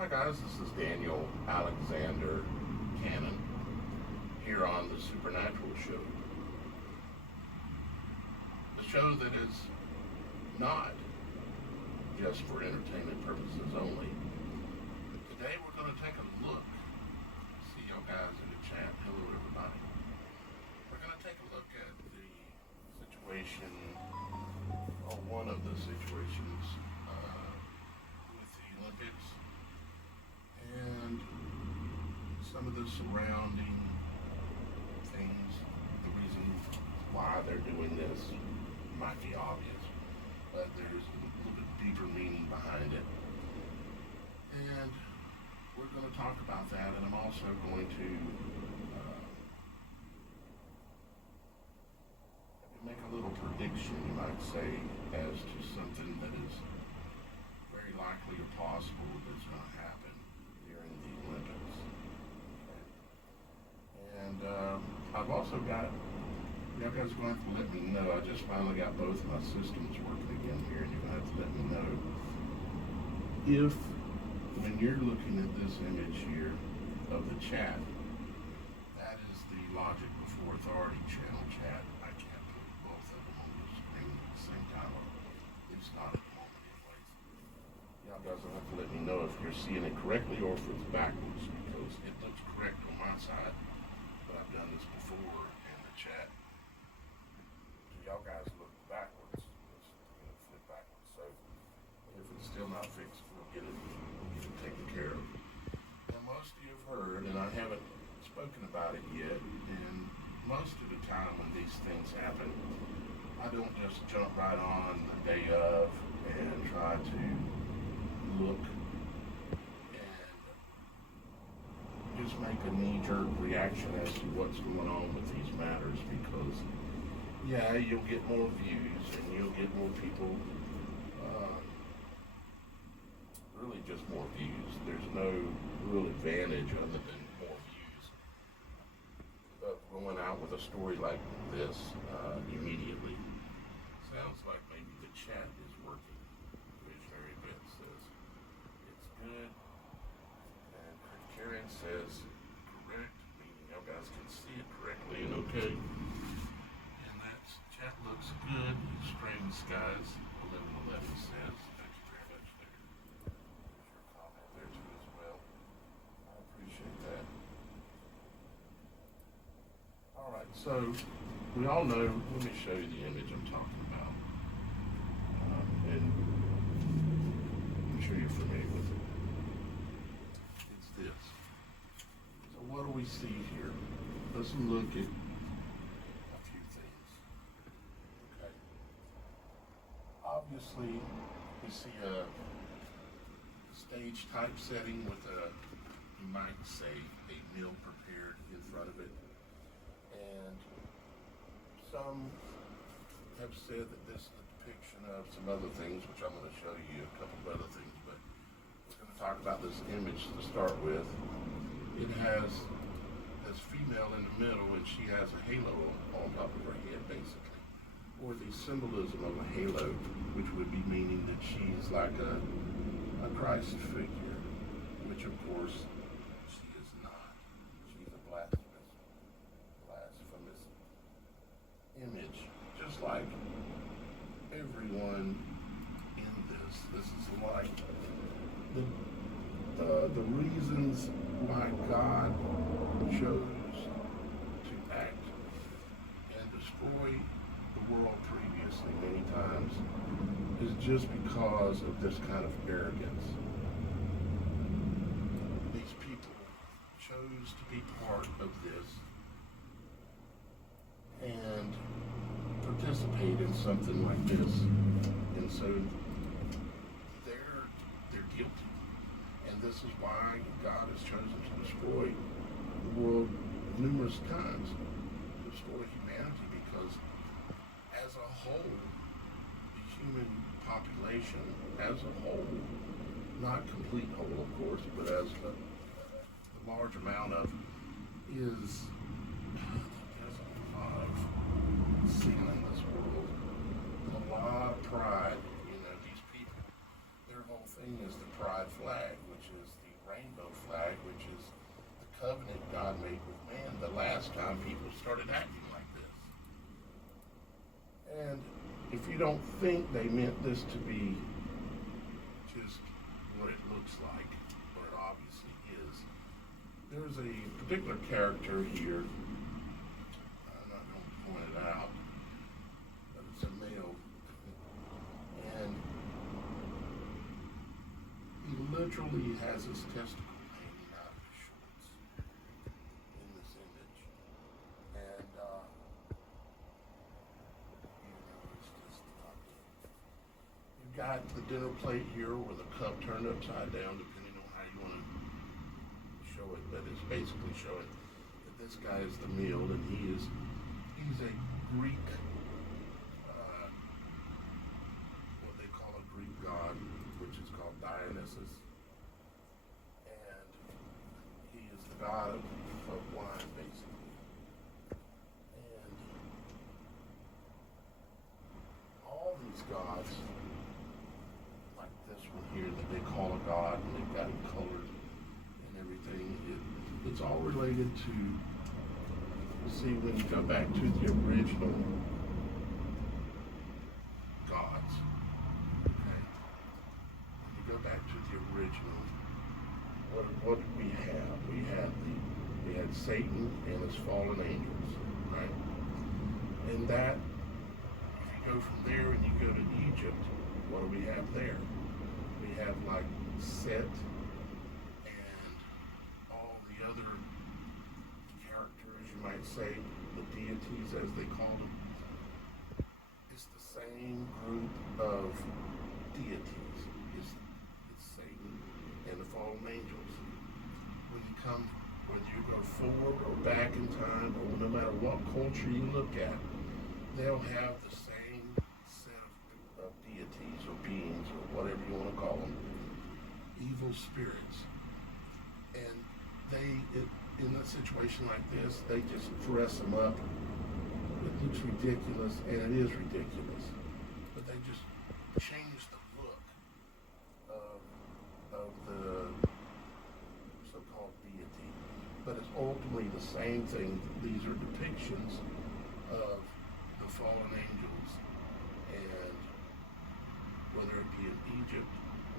Hi guys, this is Daniel Alexander Cannon here on the Supernatural Show. The show that is not just for entertainment purposes only. Today we're going to take a look. See y'all guys in the chat. Hello everybody. We're going to take a look at the situation, or one of the situations with the Olympics. And some of the surrounding things, the reason why they're doing this might be obvious, but there's a little bit deeper meaning behind it. And we're going to talk about that, and I'm also going to make a little prediction, you might say, as to something that is very likely or possible that's going to happen during the Olympics. And I've also got, you guys are going to have to let me know, I just finally got both of my systems working again here, and you're going to have to let me know if, when you're looking at this image here of the chat, that is the Logic Before Authority channel chat. I can't put both of them on the screen at the same time, or at least not at the moment anyways. Y'all guys will have to let me know if you're seeing it correctly or if it's backwards, because it looks correct on my side, but I've done this before in the chat. So y'all guys look backwards, it's flip backwards. So if it's still not fixed, we'll get it taken care of. Now most of you have heard, and I haven't spoken about it yet, and most of the time when these things happen, I don't just jump right on the day of and try to look and just make a knee-jerk reaction as to what's going on with these matters, because yeah, you'll get more views and you'll get more people, really just more views. There's no real advantage other than more views of going out with a story like this immediately. Sounds like maybe the chat is working. Visionary Bit says it's good, and Karen says correct, meaning you guys can see it correctly and okay. And that chat looks good. Strange Skies 1111 says thank you very much there. There's your comment there too as well. I appreciate that. Alright, so we all know, let me show you the image I'm talking about. And I'm sure you're familiar with it. It's this. So what do we see here? Let's look at a few things. Okay. Obviously, we see a stage type setting with a, you might say, a meal prepared in front of it. And some have said that this is a depiction of some other things, which I'm going to show you a couple of other things, but we're going to talk about this image to start with. It has this female in the middle, and she has a halo on top of her head, basically, or the symbolism of a halo, which would be meaning that she's like a Christ figure, which of course she is not. She's a blasphemous image, just like everyone in this. This is like the reasons why God chose to act and destroy world previously many times is just because of this kind of arrogance. These people chose to be part of this and participate in something like this. And so they're guilty. And this is why God has chosen to destroy the world numerous times, destroy humanity, because as a whole, the human population as a whole, not complete whole of course, but as a large amount of, there's a lot of sin in this world, a lot of pride. These people, their whole thing is the pride flag, which is the rainbow flag, which is the covenant God made with man the last time people started acting like this. And if you don't think they meant this to be just what it looks like, what it obviously is, there's a particular character here, I'm not going to point it out, but it's a male, and he literally has his testicle hanging out of his shorts in this image. And, it's just not good. You've got the dinner plate here with a cup turned upside down, depending on how you want to show it, but it's basically showing that this guy is the meal, and he's a Greek, what they call a Greek god, which is called Dionysus, and he is the god of wine, basically. And all these gods, like this one here that they call a god, and they've got it colored and everything, it's all related to, see, when you go back to the original gods, okay, when you go back to the original, what did we have? We had Satan and his fallen angels, right? And that, if you go from there and you go to Egypt, what do we have there? We have like Set and all the other characters, you might say, the deities as they call them. It's the same group of deities. It's Satan and the fallen angels. When you come, whether you go forward or back in time, or no matter what culture you look at, they'll have the same set of deities or beings or whatever you want to call them, evil spirits. And in a situation like this, they just dress them up. It looks ridiculous, and it is ridiculous. But they just change the look of the so-called deity. But it's ultimately the same thing. These are depictions of the fallen angels, and whether it be in Egypt,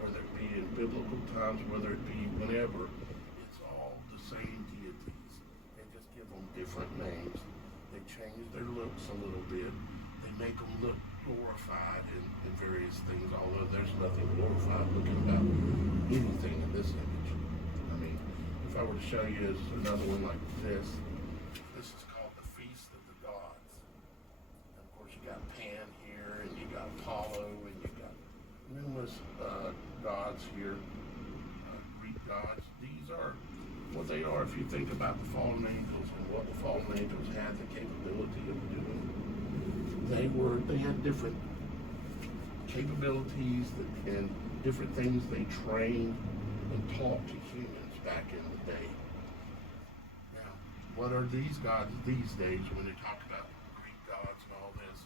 whether it be in biblical times, whether it be whenever, it's all the same deities. They just give them different names. They change their looks a little bit. They make them look glorified in various things, although there's nothing glorified looking about anything in this image. I mean, if I were to show you another one like this is called the Feast of the Gods. And of course, you got Pan here, and you got Apollo, and you got numerous gods here, Greek gods. These are what they are. If you think about the fallen angels and what the fallen angels had the capability of doing, they had different capabilities and different things they trained and taught to humans back in the day. Now, what are these gods these days when they talk about Greek gods and all this?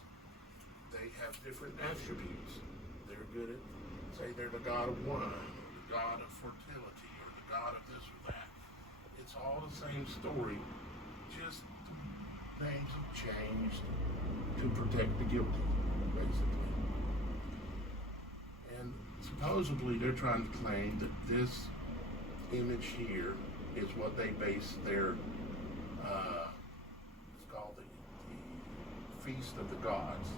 They have different attributes. They're good at, say they're the god of wine, the god of fertility, or the god of this or that. It's all the same story, just the names have changed to protect the guilty, basically. And supposedly they're trying to claim that this image here is what they base their, it's called the feast of the gods.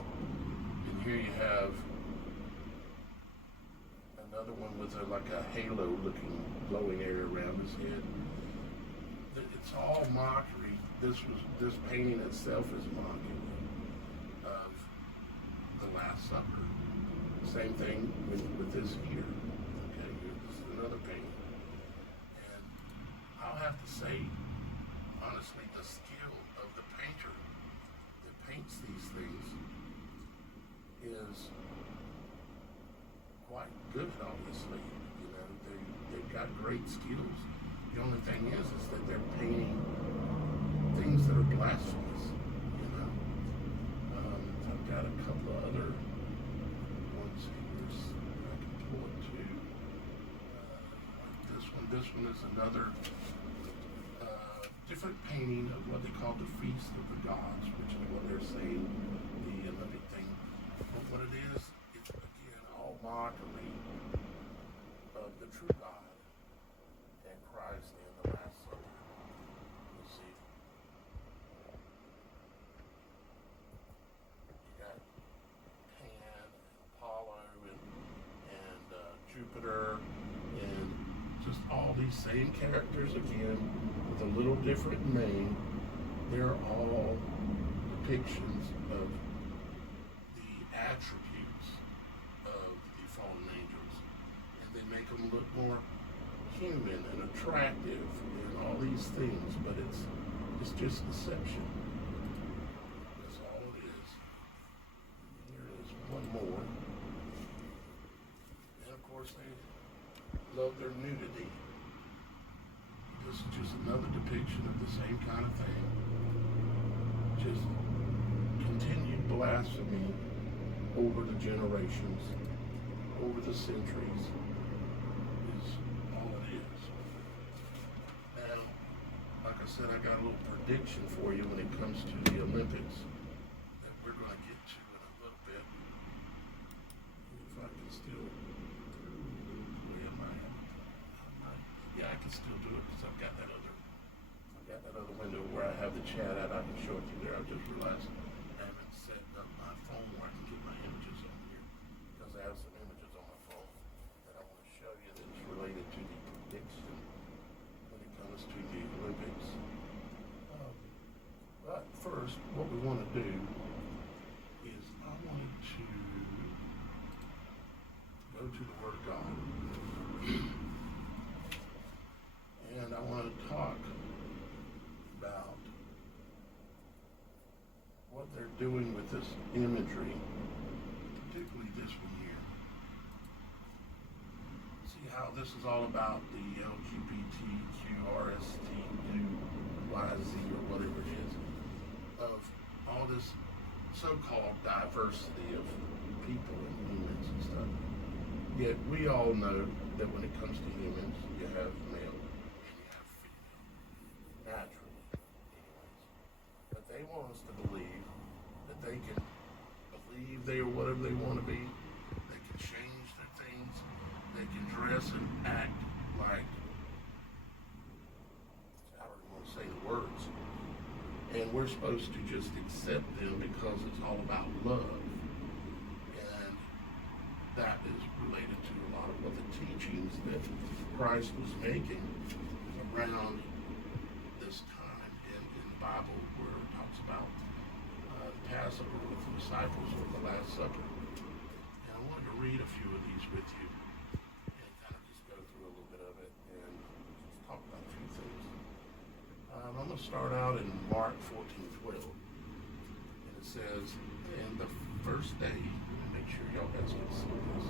And here you have another one with like a halo-looking glowing area around his head. It's all mockery. This painting itself is mockery of the Last Supper. Same thing with this here. Okay, this is another painting. And I'll have to say, honestly, the skill of the painter that paints these things is quite good, obviously. You know, they've got great skills. The only thing is that they're painting things that are blasphemous. You know, I've got a couple of other ones here. I can pull it too. Like this one. This one is another different painting of what they call the Feast of the Gods, which is what they're saying, the Olympic thing. But what it is, it's again all mockery of the true God and Christ and the Last Supper. You see, you got Pan, Apollo, and Jupiter, and just all these same characters again with a little different name. They're all depictions of the attributes of the fallen angels, and they make them look more human and attractive and all these things, but it's just deception. That's all it is. Here is one more. And of course they love their nudity. This is just another depiction of the same kind of thing. Just continued blasphemy over the generations, over the centuries, is all it is. Now, like I said, I got a little prediction for you when it comes to the Olympics that we're going to get to in a little bit. If I can still, where am I? Yeah, I can still do it because I've got that other window where I have the chat out. I can show it to you there. I just realized I haven't set up my phone where I can get my images on here, because I have some images on my phone that I want to show you that's related to the prediction when it comes to the Olympics. But first, what we want to do is I wanted to go to the Word of God. And I want to talk about what they're doing with this imagery, particularly this one here. See how this is all about the LGBTQRSTUYZ or whatever it is, of all this so-called diversity of people and humans and stuff. Yet we all know that when it comes to humans, you have male naturally, anyways. But they want us to believe that they can believe they are whatever they want to be. They can change their things. They can dress and act like, I don't even want to say the words. And we're supposed to just accept them because it's all about love. And that is related to a lot of the teachings that Christ was making around this time in the Bible, where it talks about the Passover with the disciples or the Last Supper. And I wanted to read a few of these with you and kind of just go through a little bit of it and just talk about a few things. I'm going to start out in Mark 14:12. And it says, and the first day, make sure y'all guys can see this.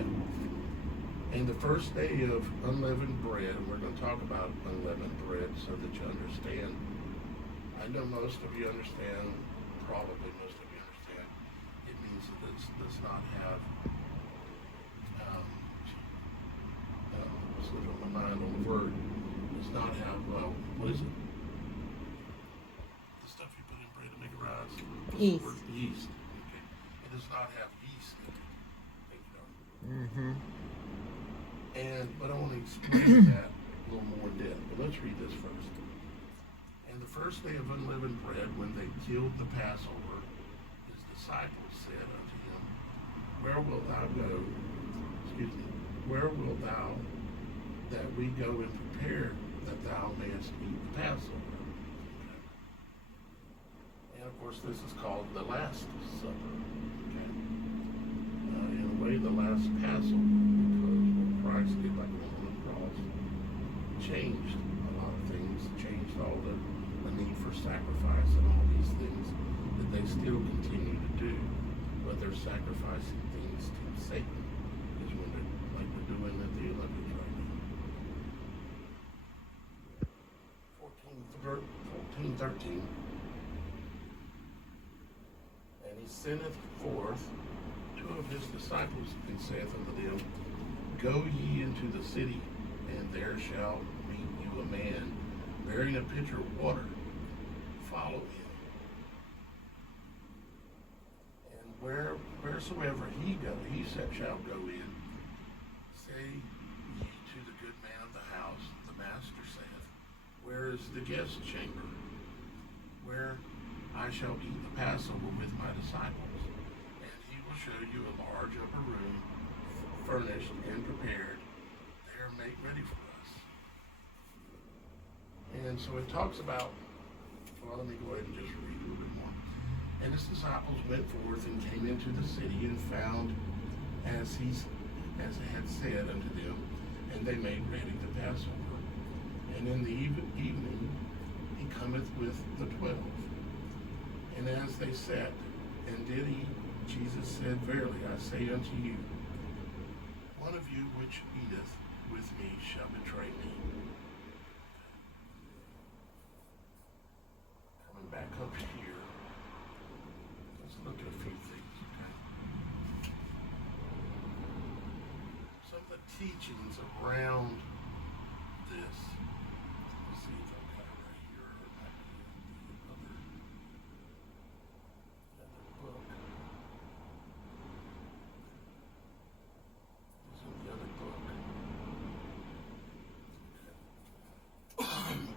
Yeah. And the first day of unleavened bread, and we're going to talk about unleavened bread so that you understand. I know most of you understand, probably most of you understand, it means that this does not have, slipping on my mind on the word, does not have, what is it? The stuff you put in bread to make it rise? Yeast. Yeast. Okay. It does not have yeast in it. Thank you, Mm-hmm. darling. But I want to explain that a little more in depth. But let's read this first. And And the first day of unleavened bread, when they killed the Passover, his disciples said unto him, Where wilt thou go? Where wilt thou that we go and prepare that thou mayest eat the Passover? And of course, this is called the Last Supper. Okay? In a way, the last Passover, because what Christ did by going on the cross changed a lot of things, changed all the need for sacrifice and all these things that they still continue to do, but they're sacrificing things to Satan, is when they're like we're doing at the Olympics right now. 14:13. And he sendeth forth two of his disciples, and saith unto them, Go ye into the city, and there shall meet you a man bearing a pitcher of water. Follow him. And wheresoever he go, he shall go in. Say ye to the good man of the house, the master saith, Where is the guest chamber, where I shall eat the Passover with my disciples? And he will show you a large upper room, furnished and prepared. There make ready for us. And so it talks about, well, let me go ahead and just read a little bit more. And his disciples went forth and came into the city and found as he had said unto them, and they made ready the Passover. And in the evening he cometh with the 12. And as they sat and did eat, Jesus said, Verily I say unto you, one of you which eateth with me shall betray me. Coming back up here, let's look at a few things, okay? Some of the teachings around this. Let's see if I've got it right here, or it might be the other book. It's in the other book.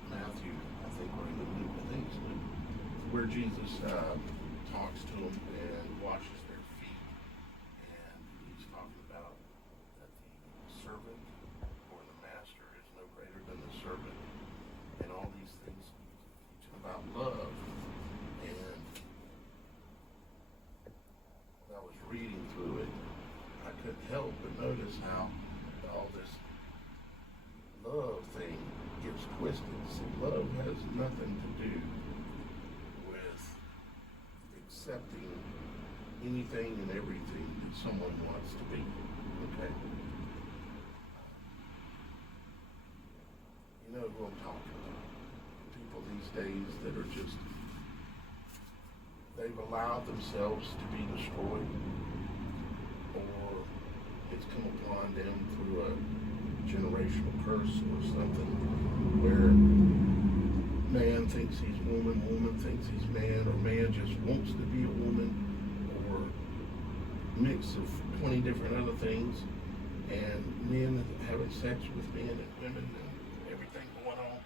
Matthew, I think, or in Luke, I think it's Luke, where Jesus talks to them and washes their feet. And he's talking about that the servant or the master is no greater than the servant. And all these things teaching about love. And when I was reading through it, I couldn't help but notice how all this love thing gets twisted. See, love has nothing to do with accepting anything and everything that someone wants to be. Okay? You know who I'm talking about. People these days that are just, they've allowed themselves to be destroyed, or it's come upon them through a generational curse or something, where man thinks he's woman, woman thinks he's man, or man just wants to be a woman, or mix of 20 different other things, and men having sex with men and women and everything going on.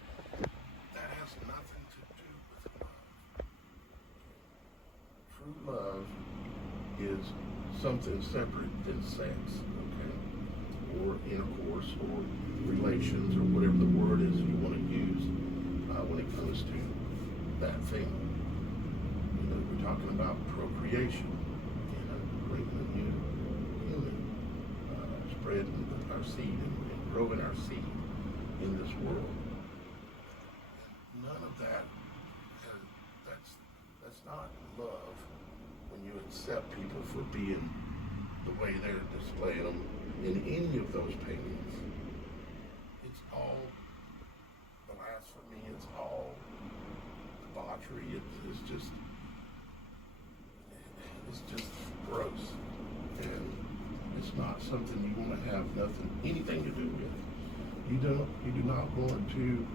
That has nothing to do with love. True love is something separate than sex, okay? Or intercourse, or relations, or whatever the word is you want to use when it comes to that thing. You know, we're talking about procreation, you know, bringing a new human, spreading our seed and growing our seed in this world. None of that, that's not love when you accept people for being the way they're displaying them in any of those paintings. It's all blasphemy, it's all debauchery, it's just gross. And it's not something you want to have anything to do with. You do not want to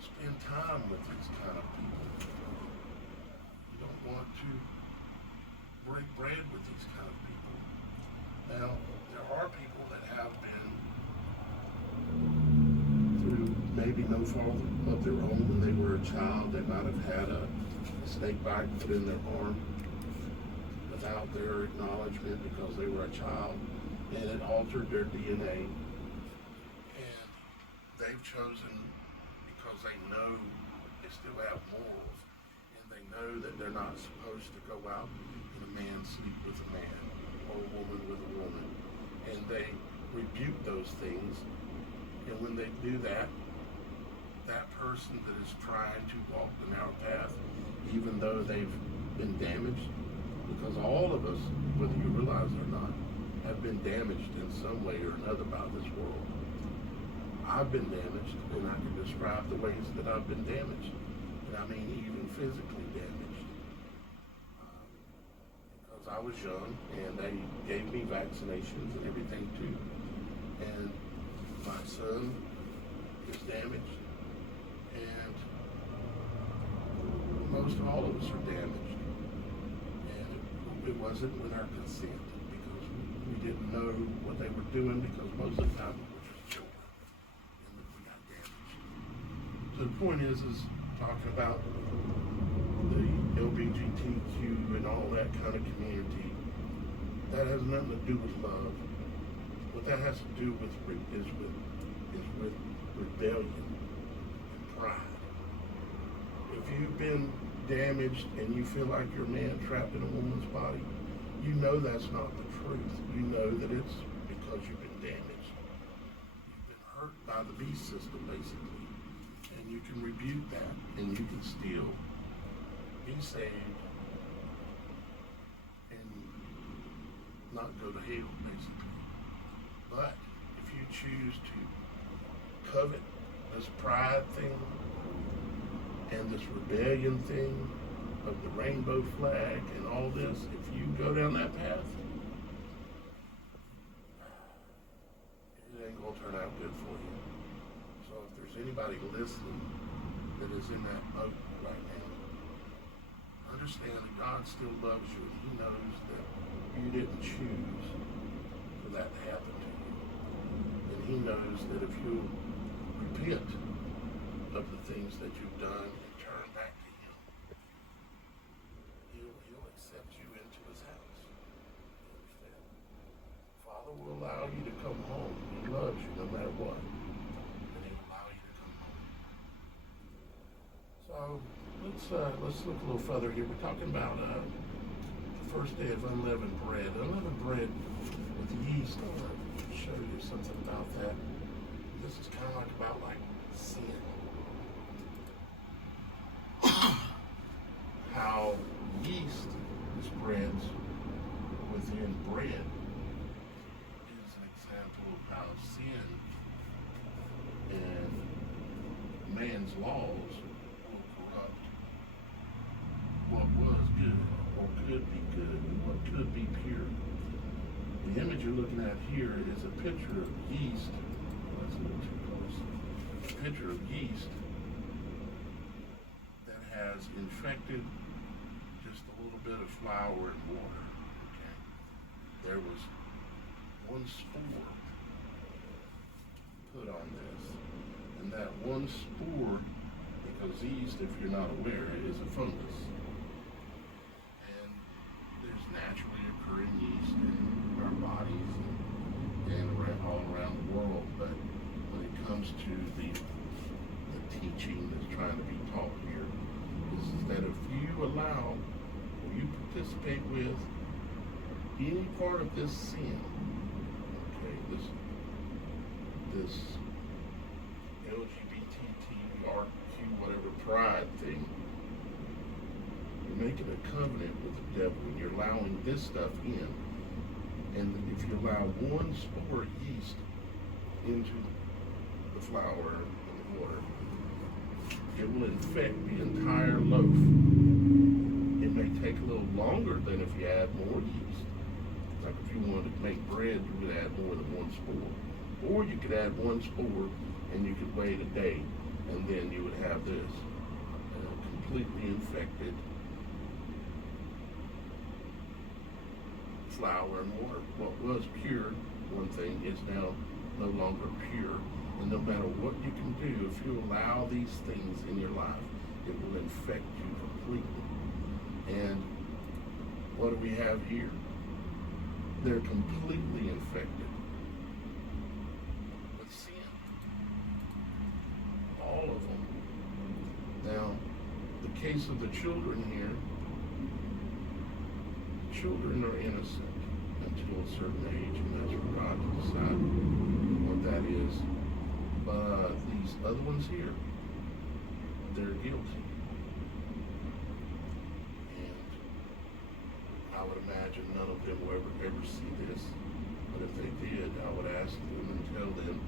spend time with these kind of people. You don't want to break bread with these kind of people. Now, there are people that have been through maybe maybe no fault of their own. When they were a child, they might have had a snake bite put in their arm without their acknowledgement because they were a child, and it altered their DNA. And they've chosen, because they know they still have morals, and they know that they're not supposed to go out and a man sleep with a man or a woman with a woman, and they rebuke those things. And when they do that, that person that is trying to walk the narrow path, even though they've been damaged, because all of us, whether you realize it or not, have been damaged in some way or another by this world. I've been damaged, and I can describe the ways that I've been damaged, and I mean even physically damaged. Because I was young, and they gave me vaccinations and everything too. And my son is damaged, and most all of us are damaged. And it wasn't with our consent, because we didn't know what they were doing, because most of the time we were just children, and we got damaged. So the point is talking about the LGBTQ and all that kind of community, that has nothing to do with love. What that has to do with is with rebellion and pride. If you've been damaged and you feel like you're a man trapped in a woman's body, you know that's not the truth. You know that it's because you've been damaged. You've been hurt by the beast system, basically. And you can rebuke that, and you can still be saved and not go to hell, basically. But if you choose to covet this pride thing and this rebellion thing of the rainbow flag and all this, if you go down that path, it ain't gonna turn out good for you. So if there's anybody listening that is in that boat right now, understand that God still loves you, and He knows that you didn't choose for that to happen to you. And He knows that if you repent of the things that you've done and turn back to Him, He'll accept you into His house. You understand? Father will allow you to come home. He loves you no matter what. And He'll allow you to come home. So let's look a little further here. We're talking about the first day of unleavened bread. Unleavened bread with yeast. I want to show you something about that. This is kind of like sin. How yeast spreads within bread is an example of how sin and man's laws will corrupt what was good, or could be good, and what could be pure. The image you're looking at here is a picture of yeast. That's a little too close. A picture of yeast that has infected just a little bit of flour and water. Okay? There was one spore put on this, and that one spore, because yeast, if you're not aware, is a fungus. And there's naturally occurring yeast in our bodies and all around the world, but when it comes to the teaching that's trying to be taught here, is that if you allow, or you participate with any part of this sin, okay, this LGBTQ, whatever pride thing, you're making a covenant with the devil, and you're allowing this stuff in. And if you allow one spore of yeast into the flour and the water, it will infect the entire loaf. It may take a little longer than if you add more yeast. Like if you wanted to make bread, you would add more than one spore. Or you could add one spore and you could wait a day, and then you would have this completely infected flour and water. What was pure, one thing, is now no longer pure. And no matter what you can do, if you allow these things in your life, it will infect you completely. And what do we have here? They're completely infected with sin. All of them. Now, the case of the children here, children are innocent until a certain age, and that's for God to decide what that is. But these other ones here, they're guilty. And I would imagine none of them will ever see this. But if they did, I would ask them and tell them